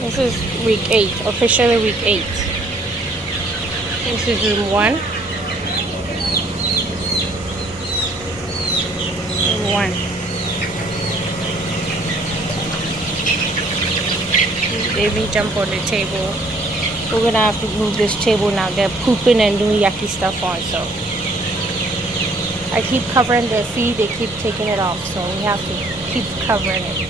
This is week 8, officially week 8. This is room 1. Room 1. Baby jump on the table. We're gonna have to move this table now. They're pooping and doing yucky stuff on, so I keep covering their feet, they keep taking it off, so we have to keep covering it.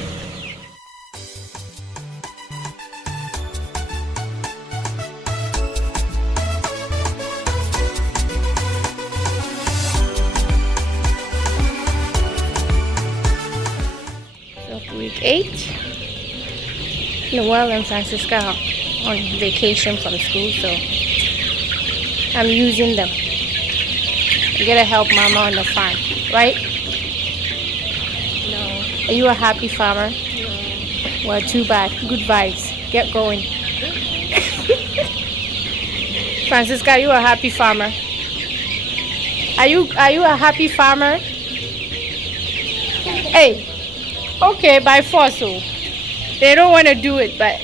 So week 8, Noelle and Francisca are on vacation from school, so I'm using them. You gotta help Mama on the farm, right? No. Are you a happy farmer? No. Well, too bad. Good vibes. Get going. Francisca, are you a happy farmer? Are you a happy farmer? Hey, okay, by force, so they don't want to do it, but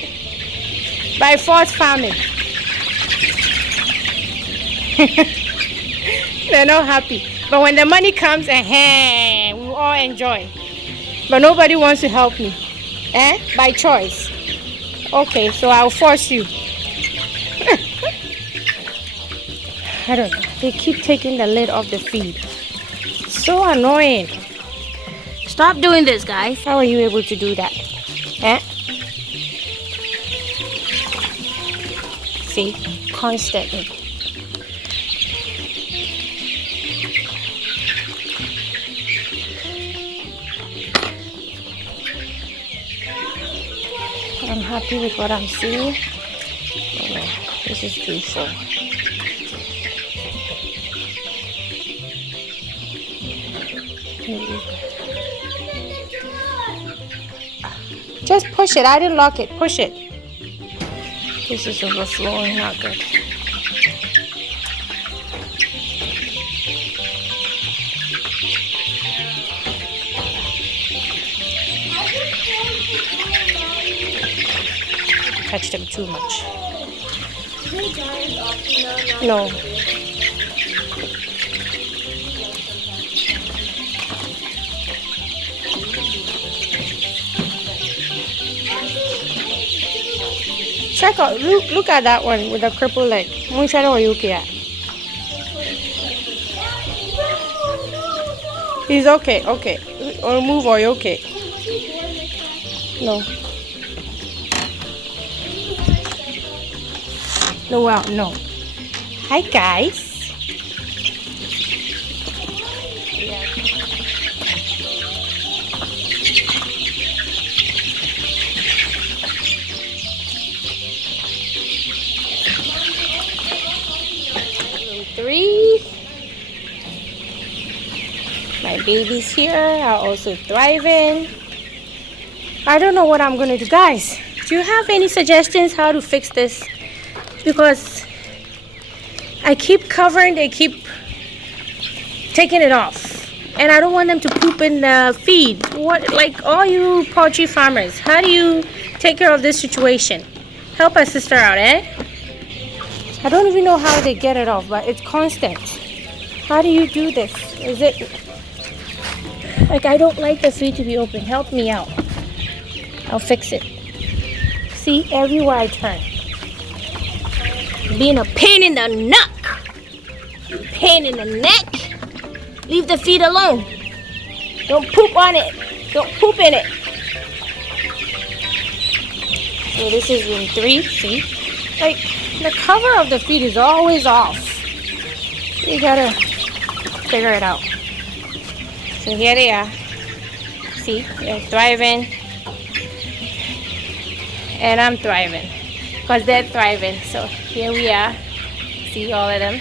by force farming. They're not happy. But when the money comes, we all enjoy. But nobody wants to help me. By choice. Okay, so I'll force you. I don't know. They keep taking the lid off the feed. So annoying. Stop doing this, guys. How are you able to do that? See? Constantly. I'm happy with what I'm seeing. Oh, this is too full. Just push it. I didn't lock it. Push it. This is overflowing. Not good. Touch them too much. No. Check out. Look at that one with the crippled leg. Moonshine, are you okay? He's okay. Okay. Or move. Are you okay? No. No, well, no. Hi, guys. Yeah. Room 3. My babies here are also thriving. I don't know what I'm going to do. Guys, do you have any suggestions how to fix this? Because I keep covering, they keep taking it off, and I don't want them to poop in the feed. What, like all you poultry farmers, how do you take care of this situation? Help a sister out, I don't even know how they get it off, but it's constant. How do you do this? Is it like I don't like the feed to be open? Help me out. I'll fix it. See, everywhere I turn. Being a pain in the neck. Pain in the neck. Leave the feet alone. Don't poop on it. Don't poop in it. So this is room 3. See? Like the cover of the feet is always off. You gotta figure it out. So here they are. See? They're thriving. And I'm thriving. Because they're thriving. So here we are. See all of them.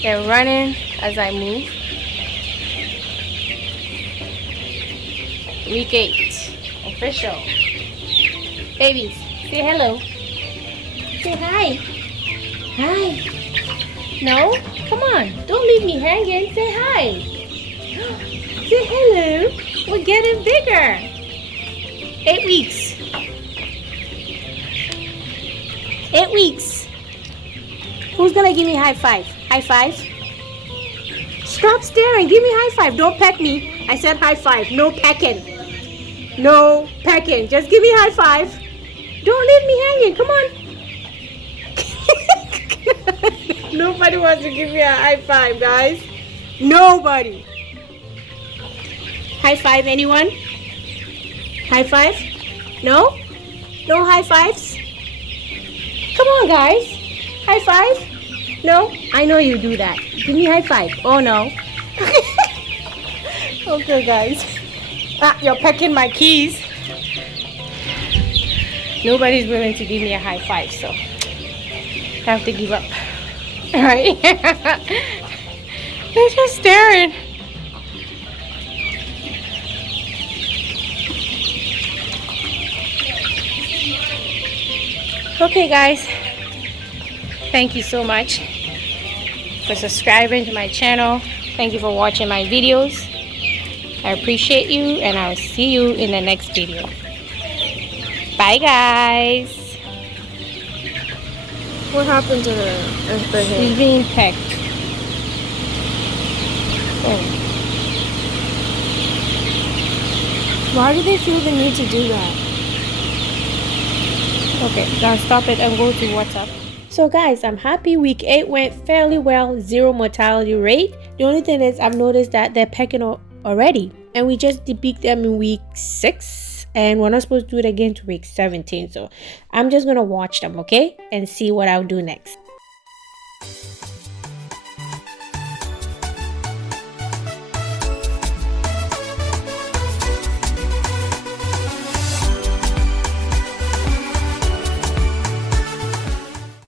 They're running as I move. Week 8. Official. Babies, say hello. Say hi. Hi. No? Come on. Don't leave me hanging. Say hi. Say hello. We're getting bigger. 8 weeks. 8 weeks. Who's gonna give me high five? High five? Stop staring. Give me high five. Don't peck me. I said high five. No pecking. No pecking. Just give me high five. Don't leave me hanging. Come on. Nobody wants to give me a high five, guys. Nobody. High five, anyone? High five? No? No high fives? Come on, guys. High five? No? I know you do that. Give me high five. Oh, no. Okay, guys. Ah, you're pecking my keys. Nobody's willing to give me a high five, so I have to give up. All right. They're just staring. Okay, guys. Thank you so much for subscribing to my channel. Thank you for watching my videos. I appreciate you, and I'll see you in the next video. Bye, guys. What happened to her? She's being pecked. Oh. Why do they feel the need to do that? Okay, now stop it and go to WhatsApp. So guys, I'm happy week 8 went fairly well, 0 mortality rate. The only thing is I've noticed that they're pecking already, and we just depeaked them in week 6, and we're not supposed to do it again to week 17. So I'm just gonna watch them, okay, and see what I'll do next.